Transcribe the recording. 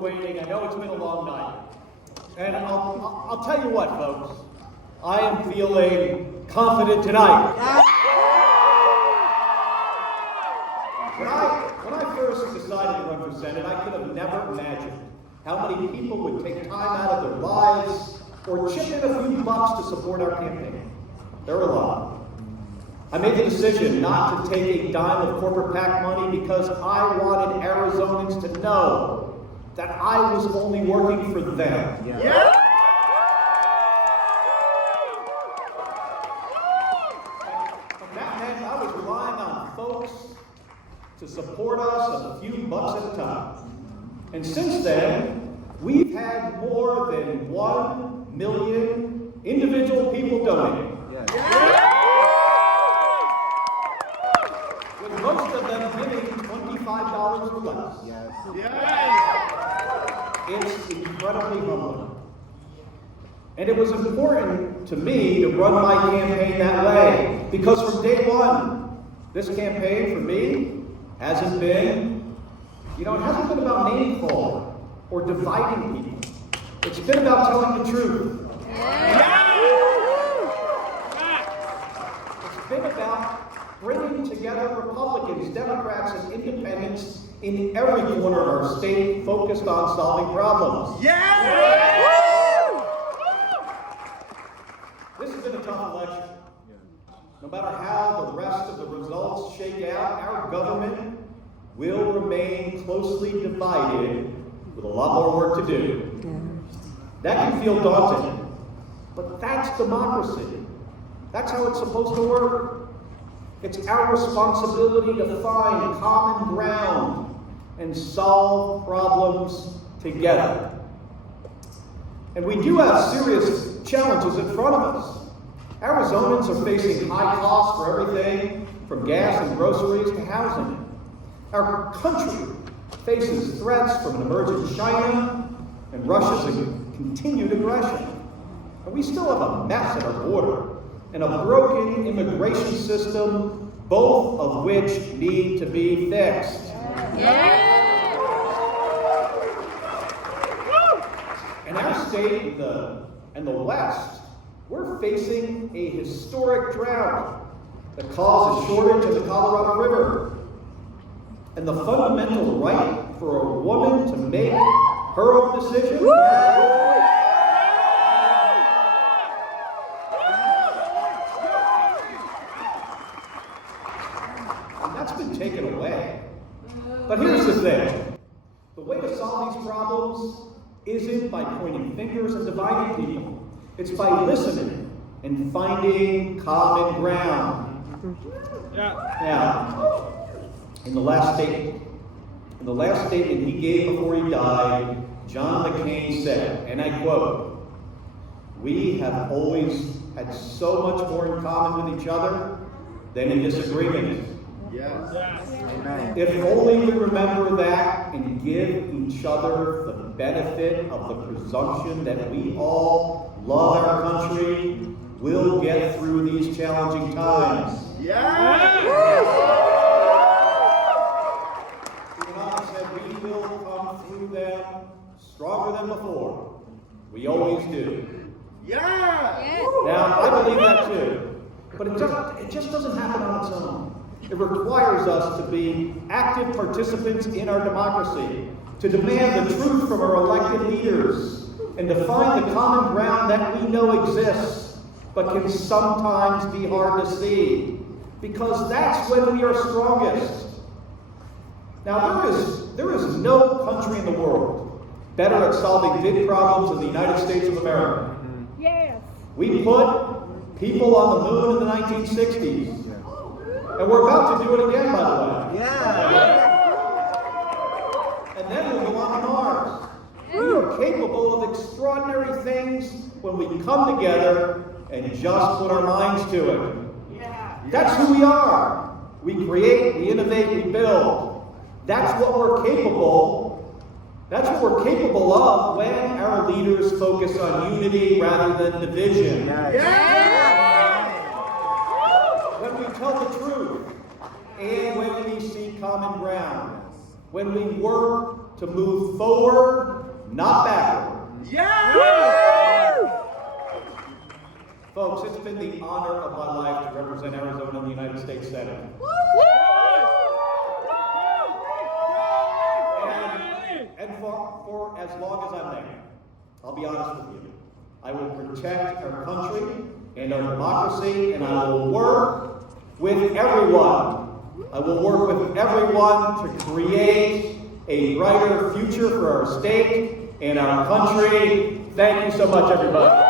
waiting. I know it's been a long night. And I'll tell you what, folks. I am feeling confident tonight. When I first decided to run for Senate, I could have never imagined how many people would take time out of their lives or chip in a few bucks to support our campaign. There were a lot. I made the decision not to take a dime of corporate PAC money because I wanted Arizonans to know that I was only working for them. Yeah. And that meant I was relying on folks to support us a few bucks at a time. And since then, we've had more than 1 million individual people donating. With most of them giving $25 or less. It's incredibly humbling. And it was important to me to run my campaign that way, because from day one, this campaign for me hasn't been, it hasn't been about name calling or dividing people. It's been about telling the truth. It's been about bringing together Republicans, Democrats, and Independents in every corner of our state focused on solving problems. This has been a tough election. No matter how the rest of the results shake out, our government will remain closely divided with a lot more work to do. That can feel daunting, but that's democracy. That's how it's supposed to work. It's our responsibility to find common ground and solve problems together. And we do have serious challenges in front of us. Arizonans are facing high costs for everything from gas and groceries to housing. Our country faces threats from an emerging China and Russia's continued aggression. And we still have a mess at our border and a broken immigration system, both of which need to be fixed. In our state and the West, we're facing a historic drought that caused a shortage in the Colorado River. And the fundamental right for a woman to make her own decision. And that's been taken away. But here's the thing. The way to solve these problems isn't by pointing fingers and dividing people. It's by listening and finding common ground. Now, in the last statement he gave before he died, John McCain said, and I quote, "We have always had so much more in common with each other than in disagreement." Amen. If only we remember that and give each other the benefit of the presumption that we all love our country, we'll get through these challenging times. We will come through them stronger than before. We always do. Now, I believe that too. But it just doesn't happen on its own. It requires us to be active participants in our democracy, to demand the truth from our elected leaders, and to find the common ground that we know exists, but can sometimes be hard to see, because that's when we are strongest. Now, there is no country in the world better at solving big problems than the United States of America. We put people on the moon in the 1960s. And we're about to do it again, by the way. And then we'll go on to Mars. We are capable of extraordinary things when we come together and just put our minds to it. That's who we are. We create, we innovate, we build. That's what we're capable. That's what we're capable of when our leaders focus on unity rather than division. When we tell the truth and when we seek common ground. When we work to move forward, not backward. Yeah! Folks, it's been the honor of my life to represent Arizona in the United States Senate. And for as long as I'm there, I'll be honest with you, I will protect our country and our democracy, and I will work with everyone. I will work with everyone to create a brighter future for our state and our country. Thank you so much, everybody.